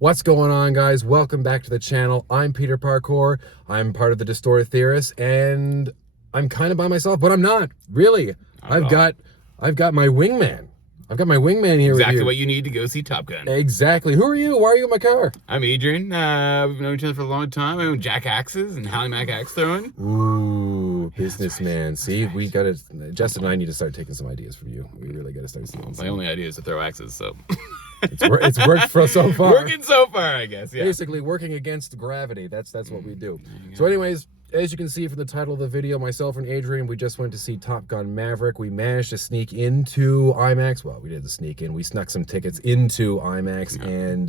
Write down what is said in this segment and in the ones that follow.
What's going on, guys? Welcome back to the channel. I'm Peter Parkour. I'm part of the Distorted Theorists, and I'm kind of by myself, but I'm not really. I've got my wingman. I've got my wingman here. Exactly what you need to go see Top Gun. Exactly. Who are you? Why are you in my car? I'm Adrian. We've known each other for a long time. I'm Jack Axes and Hallie Mac axe throwing. Ooh, businessman. See, we got to. Justin and I need to start taking some ideas from you. We really got to start seeing. My only idea is to throw axes, so. It's worked for so far. Working so far, I guess. Yeah. Basically, working against gravity. That's what we do. So, anyways, as you can see from the title of the video, myself and Adrian, we just went to see Top Gun Maverick. We managed to sneak into IMAX. Well, we didn't sneak in. We snuck some tickets into IMAX, and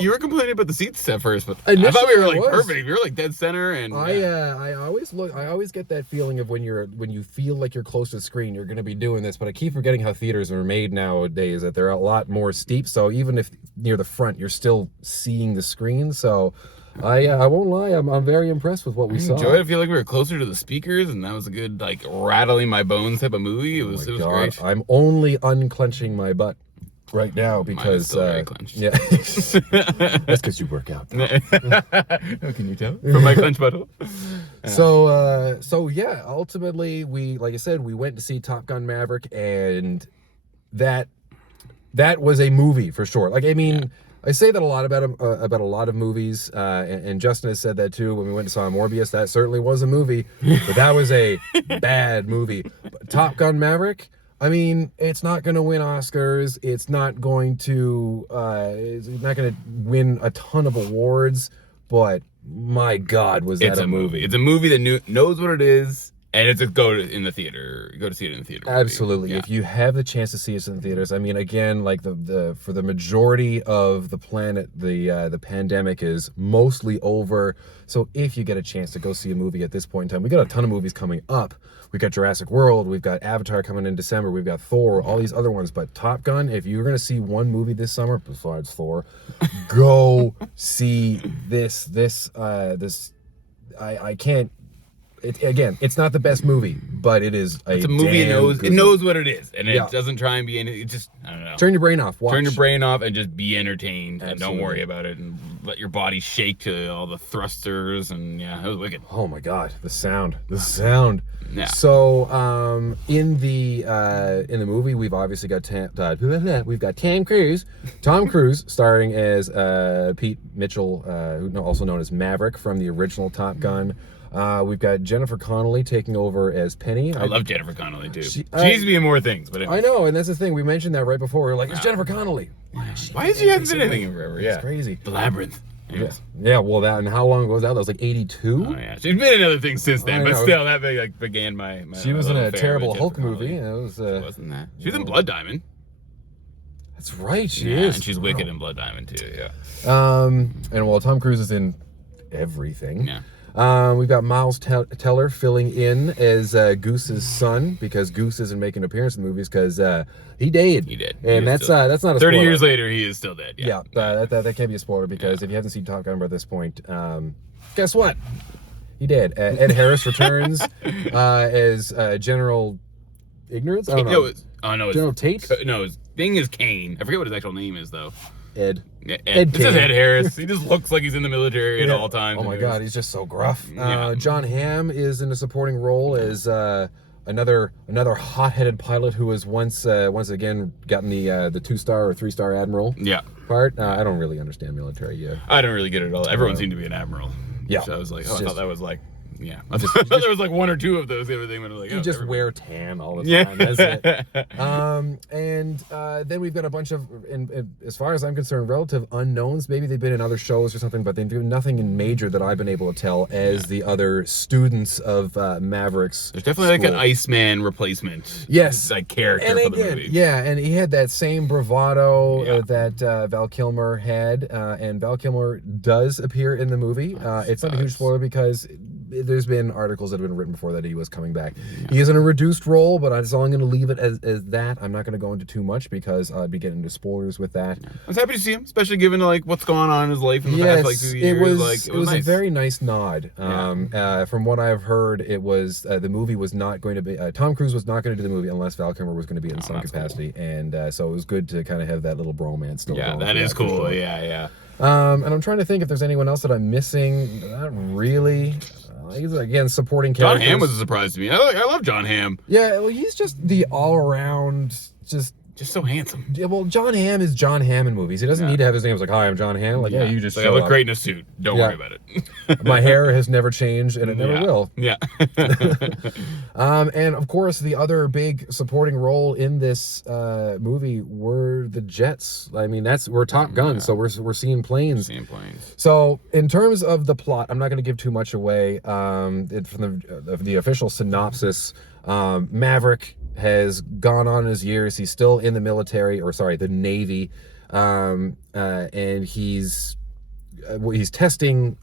you were complaining about the seats at first, but I thought we were like perfect. We were like dead center, and I always get that feeling of when you feel like you're close to the screen, you're going to be doing this. But I keep forgetting how theaters are made nowadays, that they're a lot more steep. So even if near the front, you're still seeing the screen. So I won't lie, I'm very impressed with what we saw. I feel like we were closer to the speakers, and that was a good like rattling my bones type of movie. It was great. I'm only unclenching my butt right now because yeah, that's because you work out. Oh, can you tell from my clench butthole? So yeah, ultimately we, like I said, we went to see Top Gun Maverick, and that was a movie for sure. Like, I mean, I say that a lot about a lot of movies, and Justin has said that too when we went and saw Morbius. That certainly was a movie, but that was a bad movie. But Top Gun Maverick, I mean, it's not going to win Oscars. It's not going to win a ton of awards. But my God, was that a movie? It's a movie that knows what it is, and it's a go to see it in the theater. Absolutely. Yeah. If you have the chance to see us in the theaters, I mean, again, like for the majority of the planet, the pandemic is mostly over. So if you get a chance to go see a movie at this point in time, we got a ton of movies coming up. We got Jurassic World, we've got Avatar coming in December, we've got Thor, all these other ones. But Top Gun, if you're going to see one movie this summer besides Thor, go see this. I can't. Again, it's not the best movie, but it is it's a movie. It knows what it is, and it doesn't try and be in it. It just, I don't know. Turn your brain off. Watch. Turn your brain off and just be entertained. Absolutely. And don't worry about it, and let your body shake to all the thrusters. And yeah, it was wicked. Oh my God, the sound. Yeah. So in the movie, we've obviously got Tom Cruise starring as Pete Mitchell, also known as Maverick from the original Top Gun. We've got Jennifer Connelly taking over as Penny. I love Jennifer Connelly too. She needs to be in more things, but anyway. I know, and that's the thing. We mentioned that right before. We were like, it's Jennifer Connelly. Why has she haven't been anything in forever? Yeah, it's crazy. The Labyrinth. Yeah. Well, that, and how long ago was that? That was like 82. Oh yeah, she's been in other things since then, but still, that like began my. She was in a terrible Hulk movie. It was. Wasn't that? She was in Blood Diamond. That's right. She is, and she's wicked in Blood Diamond too. Yeah. And well, Tom Cruise is in everything. Yeah. We've got Miles Teller filling in as Goose's son, because Goose isn't making an appearance in the movies because he died. He did. And that's not a spoiler. 30 years later, he is still dead. Yeah, that can't be a spoiler, because if you haven't seen Top Gun by this point, guess what? He did. Ed Harris returns as General Ignorance? I don't know. General Tate? No, his thing is Kane. I forget what his actual name is, though. Ed. Yeah, Ed. It says Ed Harris. He just looks like he's in the military at all times. Oh my God, he's just so gruff. John Hamm is in a supporting role as another hot-headed pilot who has once again gotten the 2-star or 3-star admiral part. I don't really understand military yet. I don't really get it at all. Everyone seemed to be an admiral. Yeah. So I was like, I thought that was like. Yeah, I thought there was like one or two of those. Everything, but I was like, you just wear tan all the time. That's it. And then we've got a bunch of, as far as I'm concerned, relative unknowns. Maybe they've been in other shows or something, but they do nothing in major that I've been able to tell as the other students of Maverick's. There's definitely like an Iceman replacement. Yes, like character and for the movie. Yeah, and he had that same bravado that Val Kilmer had, and Val Kilmer does appear in the movie. It's not a huge spoiler because there's been articles that have been written before that he was coming back. He is in a reduced role, but I'm going to leave it as that. I'm not going to go into too much because I'd be getting into spoilers with that. I was happy to see him, especially given like what's going on in his life in the past like 2 years. It was nice. a very nice nod. From what I've heard, it was the movie was not going to be Tom Cruise was not going to do the movie unless Val Kilmer was going to be in some capacity, cool. And so it was good to kind of have that little bromance still. Yeah, that is cool. Sure. Yeah. And I'm trying to think if there's anyone else that I'm missing. Not really. He's again supporting characters. John Hamm was a surprise to me. I love John Hamm. Yeah, well, he's just the all-around just so handsome. Yeah, well, John Hamm is John Hamm in movies. He doesn't need to have his name. It's like, hi, I'm John Hamm. Like, you just. Like, I look great in a suit. Don't worry about it. My hair has never changed, and it never will. Yeah. And of course, the other big supporting role in this movie were the jets. I mean, we're Top Gun, so we're seeing planes. So, in terms of the plot, I'm not going to give too much away. From the official synopsis, Maverick has gone on his years. He's still in the military, the Navy, and he's testing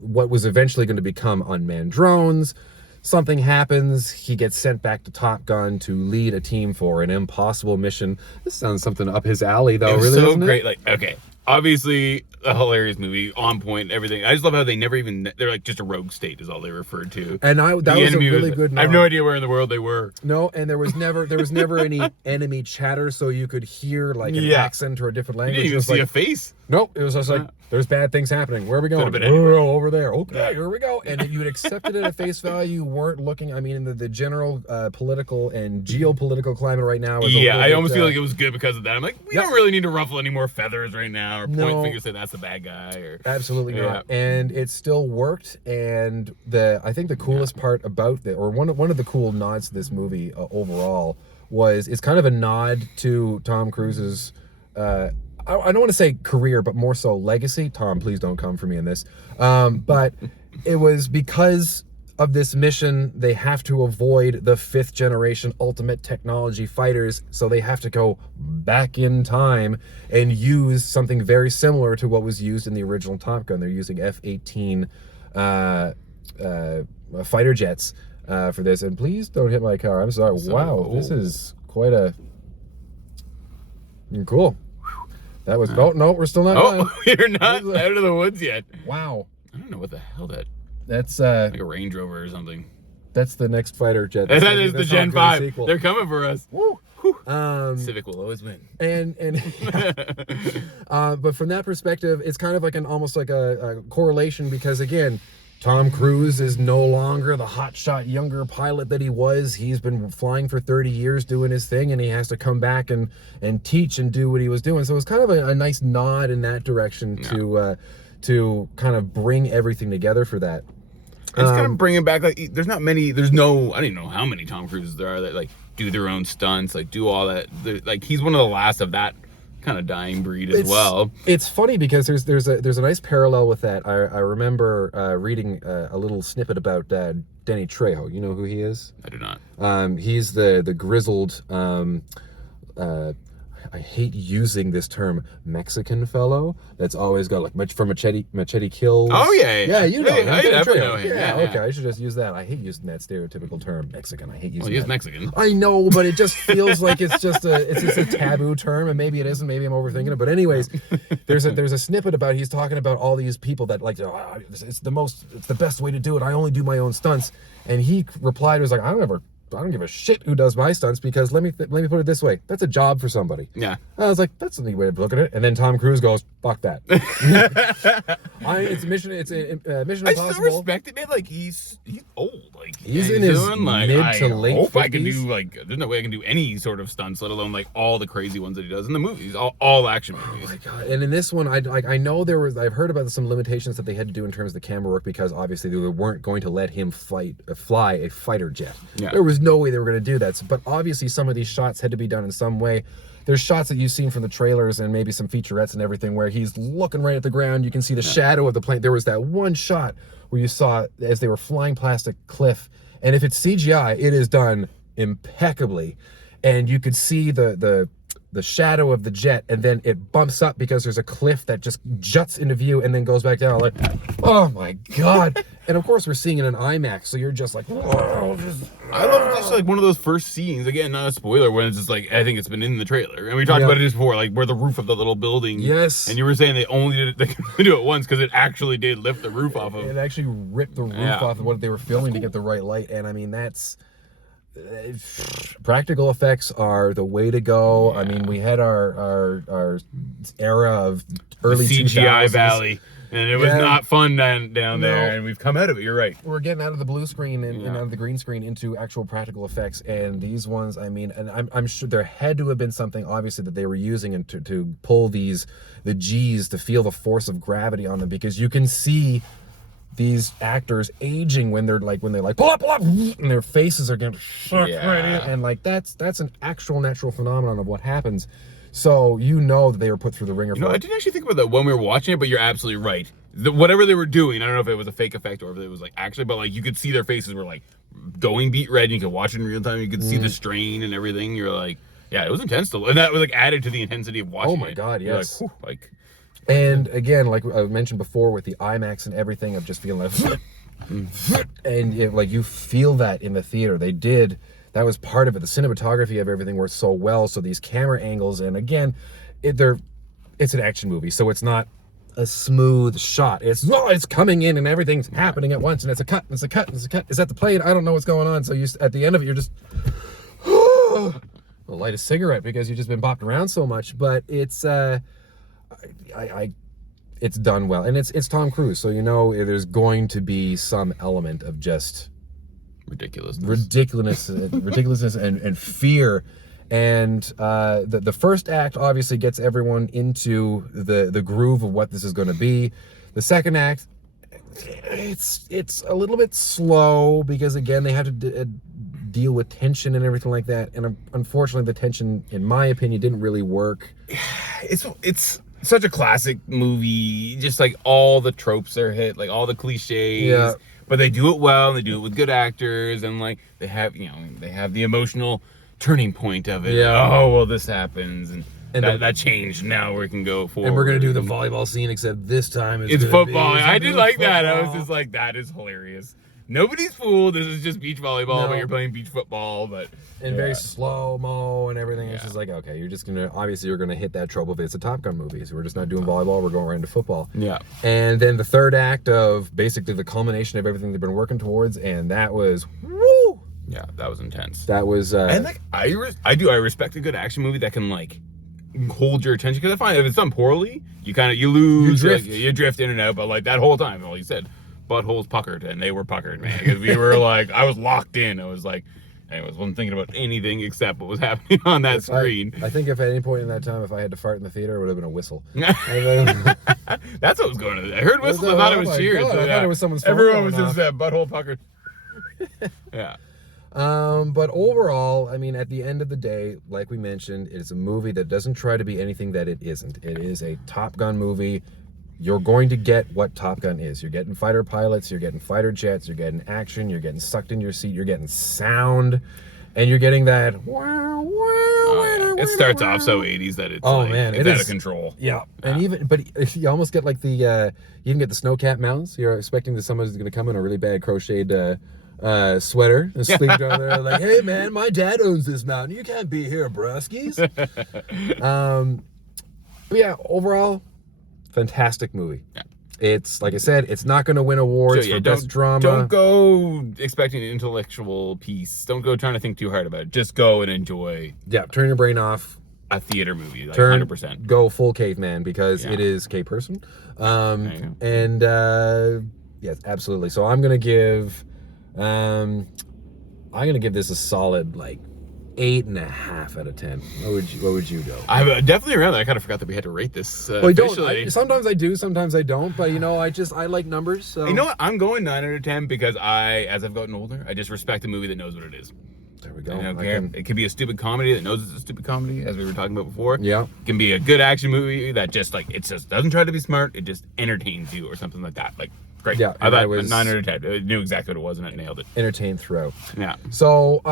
what was eventually going to become unmanned drones. Something happens. He gets sent back to Top Gun to lead a team for an impossible mission. This sounds something up his alley, though. Really, so great. Like, okay. Obviously, a hilarious movie, on point, everything. I just love how they never even, they're like just a rogue state is all they referred to. And that was a really good nod. I have no idea where in the world they were. No, and there was never any enemy chatter, so you could hear like an accent or a different language. You didn't even see a face. Nope, it was just like, there's bad things happening. Where are we going? Over there. Okay, here we go. And you would accept it at a face value. You weren't looking, I mean, the general political and geopolitical climate right now is I almost feel like it was good because of that. I'm like, we don't really need to ruffle any more feathers right now, or point fingers, say that's the bad guy. Or absolutely not. And it still worked. And I think the coolest part about one of the cool nods to this movie overall was it's kind of a nod to Tom Cruise's I don't want to say career, but more so legacy. Tom, please don't come for me in this. But it was because of this mission, they have to avoid the 5th generation ultimate technology fighters, so they have to go back in time and use something very similar to what was used in the original Top Gun. They're using F-18 fighter jets for this. And please don't hit my car. I'm sorry. Wow, this is quite a... Cool. That was... no, we're still not done. You're not out of the woods yet. Wow. I don't know what the hell that's like a Range Rover or something. That's the next fighter jet. That is the Gen 5. Sequel. They're coming for us. Woo. Civic will always win. But from that perspective, it's kind of like almost like a correlation, because again, Tom Cruise is no longer the hotshot younger pilot that he was. He's been flying for 30 years doing his thing, and he has to come back and teach and do what he was doing. So it's kind of a nice nod in that direction to kind of bring everything together for that. It's kind of bringing back, like, I don't even know how many Tom Cruises there are that like do their own stunts, like do all that. Like, he's one of the last of that kind of dying breed as well. It's funny because there's a nice parallel with that. I remember reading a little snippet about Danny Trejo. You know who he is? I do not. He's the grizzled, I hate using this term, Mexican fellow that's always got like from Machete Kills. Oh yeah, you know him. I definitely know him. Yeah, okay, I should just use that. I hate using that stereotypical term, Mexican. I hate using. Well, he is Mexican. I know, but it just feels like it's just a taboo term, and maybe it isn't. Maybe I'm overthinking it. But anyways, there's a snippet about he's talking about all these people that like, it's the best way to do it. I only do my own stunts, and he replied, was like, I don't give a shit who does my stunts, because let me put it this way, that's a job for somebody. Yeah. I was like, that's a neat way of looking at it. And then Tom Cruise goes, fuck that. It's Mission Impossible. I still respect it, man. Like, he's old. Like, he's in his mid to late 50s. I can do, like, there's no way I can do any sort of stunts, let alone like all the crazy ones that he does in the movies, all action movies. Oh my god! And in this one, I know I've heard about some limitations that they had to do in terms of the camera work, because obviously they weren't going to let him fly a fighter jet. Yeah. There was no way they were going to do that. But obviously some of these shots had to be done in some way. There's shots that you've seen from the trailers and maybe some featurettes and everything where he's looking right at the ground. You can see the shadow of the plane. There was that one shot where you saw as they were flying past a cliff, and if it's CGI, it is done impeccably. And you could see the the shadow of the jet, and then it bumps up because there's a cliff that just juts into view and then goes back down. Like, oh my God. And of course we're seeing it in IMAX, so you're just like, whoa. I love just like one of those first scenes, again, not a spoiler, when it's just like, I think it's been in the trailer. And we talked about it just before, like where the roof of the little building. Yes. And you were saying they only did it, they could only do it once because it actually did lift the roof off of. It actually ripped the roof off of what they were filming to get the right light. And I mean, that's... practical effects are the way to go. I mean, we had our era of early CGI 2000s. Valley, and it was not fun down there, and we've come out of it. You're right. We're getting out of the blue screen and out of the green screen into actual practical effects, and these ones, I mean, and I'm sure there had to have been something obviously that they were using and to pull the G's to feel the force of gravity on them, because you can see these actors aging when they're like pull up, and their faces are getting right in, and like that's an actual natural phenomenon of what happens. So you know that they were put through the ringer. You know, I didn't actually think about that when we were watching it, but you're absolutely right. Whatever they were doing, I don't know if it was a fake effect or if it was like actually, but like you could see their faces were like going beat red, and you could watch it in real time. You could see the strain and everything. You're like, yeah, it was intense and that was like added to the intensity of watching it. Oh my God, yes. You're like, and again, like I mentioned before, with the IMAX and everything, of just feeling like, and like you feel that in the theater. They did. That was part of it. The cinematography of everything worked so well. So these camera angles, and again, it's an action movie, so it's not a smooth shot. It's coming in and everything's happening at once, and it's a cut, and it's a cut, and it's a cut. Is that the plane? I don't know what's going on. So at the end of it, you're just light a cigarette because you've just been bopped around so much. But it's it's done well, and it's Tom Cruise, so you know there's going to be some element of just ridiculousness and fear. And the first act obviously gets everyone into the groove of what this is going to be. The second act, it's a little bit slow because again they have to deal with tension and everything like that, and unfortunately the tension, in my opinion, didn't really work. It's such a classic movie, just like all the tropes are hit, like all the cliches, but they do it well, they do it with good actors, and like they have the emotional turning point of it. Oh well, this happens, and that changed. Now we can go forward, and we're gonna do the volleyball scene, except this time it's football. I did like that. I was just like, that is hilarious. Nobody's fooled. This is just beach volleyball, but you're playing beach football, and very slow-mo and everything. It's just like, okay, you're gonna hit that trope of it's a Top Gun movie, so we're just not doing volleyball, we're going right into football. And then the third act of basically the culmination of everything they've been working towards, and that was woo. Yeah, that was intense. That was and like I respect a good action movie that can like hold your attention, because I find if it's done poorly, you lose, you drift in and out. But like that whole time, all you said, buttholes puckered, and they were puckered, man, because we were like, I was locked in. I was like, anyways, wasn't thinking about anything except what was happening on that screen. I think if at any point in that time, if I had to fart in the theater, it would have been a whistle. That's what was going on. I heard whistles. I thought it was cheers. So, I thought it was someone's phone. Everyone was just butthole puckered. But overall, I mean, at the end of the day, like we mentioned, it's a movie that doesn't try to be anything that it isn't. It is a Top Gun movie. You're going to get what Top Gun is. You're getting fighter pilots, you're getting fighter jets, you're getting action, you're getting sucked in your seat, you're getting sound, and you're getting that It starts off so 80s that it's it's out of control. Yeah. And but you almost get like you even get the snow-capped mountains. You're expecting that someone's going to come in a really bad crocheted sweater and sleep down there like, hey man, my dad owns this mountain, you can't be here, bruskies. But yeah, overall, fantastic movie. It's like I said, it's not going to win awards for best drama. Don't go expecting an intellectual piece. Don't go trying to think too hard about it. Just go and enjoy. Yeah, turn your brain off. A theater movie, like 100%. Go full caveman, because it is K-person. And yes, absolutely. So I'm gonna give this a solid like 8.5 out of 10. What would you go? I'm definitely around that. I kind of forgot that we had to rate this. Well, sometimes I do, sometimes I don't. But you know, I like numbers. So. You know what? I'm going 9 out of 10 because as I've gotten older, I just respect a movie that knows what it is. There we go. I don't care. It could be a stupid comedy that knows it's a stupid comedy, as we were talking about before. Yeah. It can be a good action movie that just doesn't try to be smart. It just entertains you or something like that. Like, Great. Yeah, I thought I was 9 out of 10. I knew exactly what it was, and I nailed it. entertained throughout. Yeah. So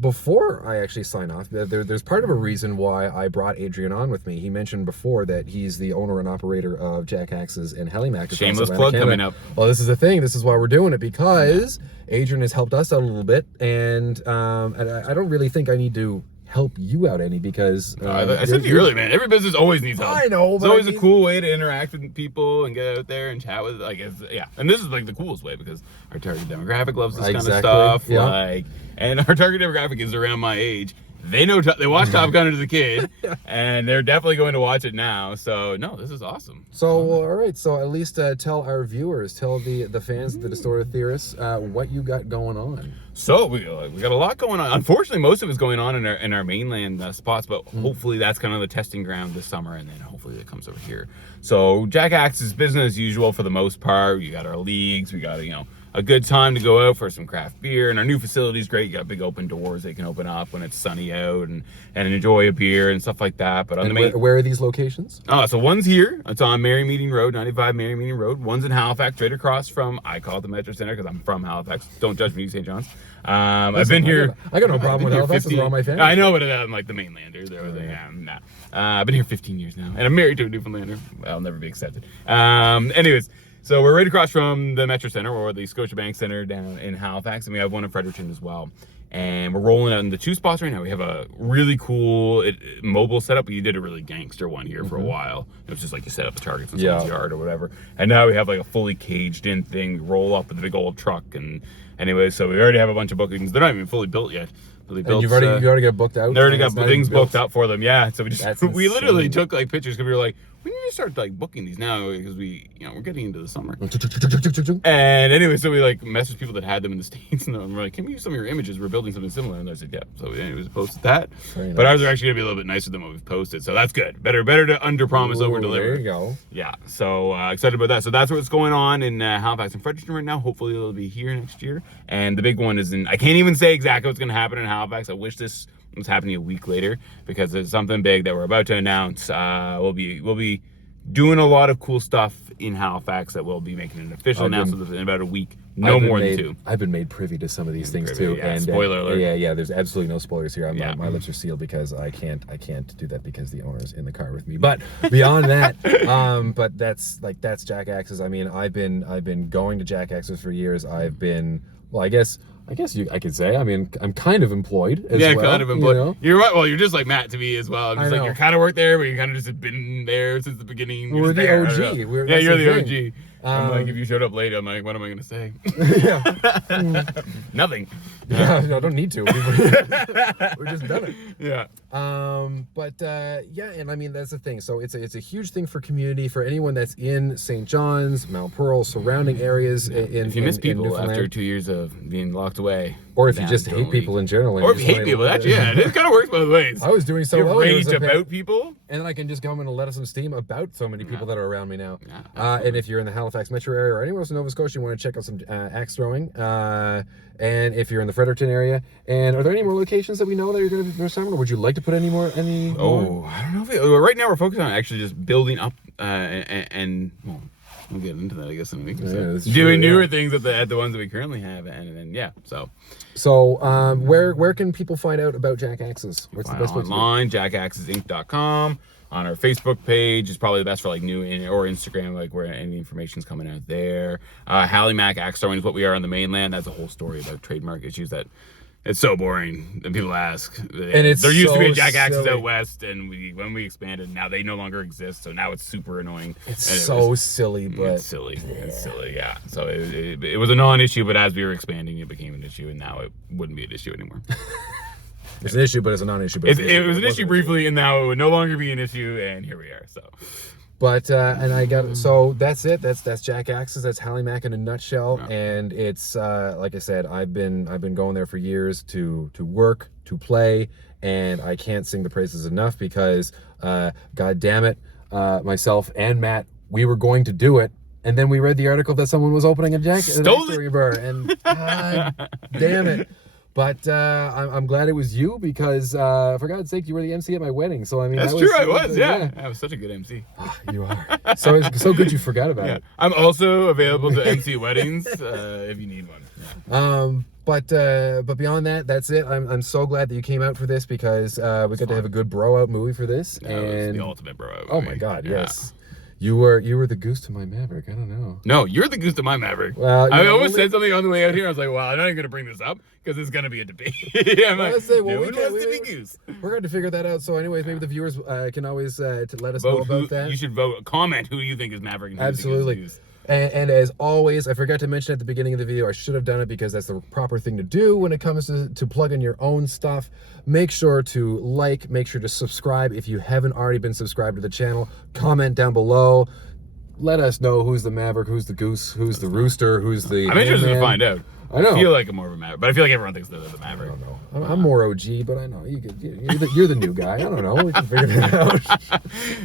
before I actually sign off, there's part of a reason why I brought Adrian on with me. He mentioned before that he's the owner and operator of Jack Axes and Helimac. Shameless plug coming up. Well, this is the thing. This is why we're doing it, because Adrian has helped us out a little bit, and I don't really think I need to help you out any, because I said to you earlier, man, every business always needs help. I know, it's always a cool way to interact with people and get out there and chat with, like, and this is like the coolest way, because our target demographic loves this kind of stuff. Yeah. Like, and our target demographic is around my age. They know they watch Top Gun as a kid, and they're definitely going to watch it now. So no, this is awesome. So all right, so at least tell our viewers, tell the fans, the Distorted Theorists, what you got going on. So we got a lot going on. Unfortunately, most of it's going on in our mainland spots, but hopefully that's kind of the testing ground this summer, and then hopefully it comes over here. So Jack Axe is business as usual for the most part. You got our leagues, we got a good time to go out for some craft beer, and our new facility is great. You got big open doors they can open up when it's sunny out and enjoy a beer and stuff like that. But on where are these locations? Oh, so one's here. It's on Mary Meeting Road, 95 Mary Meeting Road. One's in Halifax, right across from, I call it the Metro Center because I'm from Halifax. Don't judge me, St. John's. I've been here. I got no problem with Halifax. It's all my family. I know, but I'm like the mainlander. I've been here 15 years now, and I'm married to a Newfoundlander. I'll never be accepted. Anyways. So we're right across from the Metro Center, or the Scotiabank Center down in Halifax, and we have one in Fredericton as well. And we're rolling out in the 2 spots right now. We have a really cool mobile setup. You did a really gangster one here for a while. It was just like you set up the targets in someone's yard or whatever. And now we have like a fully caged in thing. We roll up with a big old truck. And anyway, so we already have a bunch of bookings. They're not even fully built yet. And you already got booked out? They already got things booked out for them, yeah. So we literally insane. took like pictures because we were like, we need to start like booking these now because we're getting into the summer. And anyway, so we like messaged people that had them in the States, and we're like, can we use some of your images? We're building something similar. And they said, yeah. So anyways, posted that. But ours are actually gonna be a little bit nicer than what we've posted, so that's good. Better to under promise, over deliver. There you go. Yeah. So excited about that. So that's what's going on in Halifax and Fredericton right now. Hopefully it'll be here next year. And the big one is I can't even say exactly what's gonna happen in Halifax. I wish this was happening a week later, because there's something big that we're about to announce. We'll be doing a lot of cool stuff in Halifax that we'll be making an official announcement in about a week. No more than 2. I've been made privy to some of these things too. Yeah, and spoiler alert. Yeah. There's absolutely no spoilers here. My lips are sealed because I can't do that because the owner's in the car with me. But beyond that, but that's Jack Axes. I mean, I've been going to Jack Axes for years. I've been, well, I guess I could say. I mean, I'm kind of employed as well. Yeah, kind of employed. You know? You're right. Well, you're just like Matt to me as well. I'm just like, you're kind of worked there, but you kind of just have been there since the beginning. We're the OG. You're the OG. I'm like, if you showed up late, I'm like, what am I going to say? Nothing. Yeah, no, don't need to. We're just done it. Yeah. And I mean, that's the thing. So it's a huge thing for community, for anyone that's in St. John's, Mount Pearl, surrounding areas. If you miss people after 2 years of being locked away, or if you just hate people in general, or if you hate people, it kind of works both ways. I was doing so well. Rage about people, and then I can just come in and let off some steam about so many people that are around me now. And if you're in the Halifax metro area or anywhere else in Nova Scotia, you want to check out some axe throwing. And if you're in the Fredericton area, and are there any more locations that we know that you're going to do summer? Or would you like to put any more? I don't know. Right now we're focused on actually just building up and we'll get into that, I guess, in a week. Doing newer things at the ones that we currently have, and then So where can people find out about Jack Axes? What's the best place? Online, jackaxesinc.com. On our Facebook page is probably the best for like new or Instagram, like where any information's coming out there. Halimac Axe Throwing is what we are on the mainland. That's a whole story about trademark issues that it's so boring. And people ask. And there used to be a Jack Axes out west, and when we expanded, now they no longer exist. So now it's super annoying. It's so silly, but it's silly. It's silly, yeah. So it was a non-issue, but as we were expanding, it became an issue, and now it wouldn't be an issue anymore. It's an issue, but it's a non-issue. It was an issue briefly, and now it would no longer be an issue, and here we are. So, but so that's it. That's Jack Axes. That's Halimac in a nutshell. Yeah. And it's like I said, I've been going there for years to work, to play, and I can't sing the praises enough because, God damn it, myself and Matt, we were going to do it. And then we read the article that someone was opening a Jack bar, and God damn it. But I'm glad it was you because, for God's sake, you were the MC at my wedding. So I mean, That's that true. I was. Yeah. I was such a good MC. You are. So it's so good you forgot about it. I'm also available to MC weddings if you need one. Yeah. But beyond that, that's it. I'm so glad that you came out for this because we got to have a good bro out movie for this. That was the ultimate bro out movie. Oh my God, yes. You were the goose to my maverick. I don't know. No, you're the goose to my maverick. Well, I almost said something on the way out here. I was like, well, I'm not even going to bring this up because it's going to be a debate. I'm like, no one wants to be goose. We're going to figure that out. So anyways, maybe the viewers can always to let us know about that. You should vote. Comment who you think is maverick and who Absolutely. you think is goose. And as always, I forgot to mention at the beginning of the video, I should have done it because that's the proper thing to do when it comes to plug in your own stuff. Make sure to like, make sure to subscribe if you haven't already been subscribed to the channel. Comment down below. Let us know who's the maverick, who's the goose, who's the rooster, who's the I'm interested to find out. I know. I feel like I'm more of a maverick, but I feel like everyone thinks they're the maverick. I don't know. I'm more OG, but I know you're the new guy. I don't know. We can figure that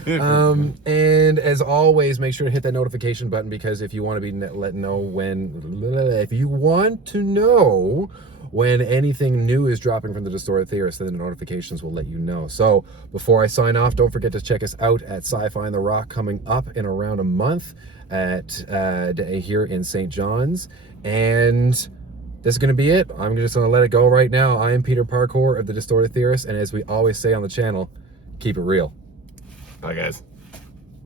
out. And as always, make sure to hit that notification button because if you want to be let know if you want to know when anything new is dropping from the Distorted Theorists, then the notifications will let you know. So before I sign off, don't forget to check us out at Sci-Fi and the Rock coming up in around a month at here in St. John's. And this is going to be it. I'm just going to let it go right now. I am Peter Parkour of the Distorted Theorists, and as we always say on the channel, keep it real. Bye, guys.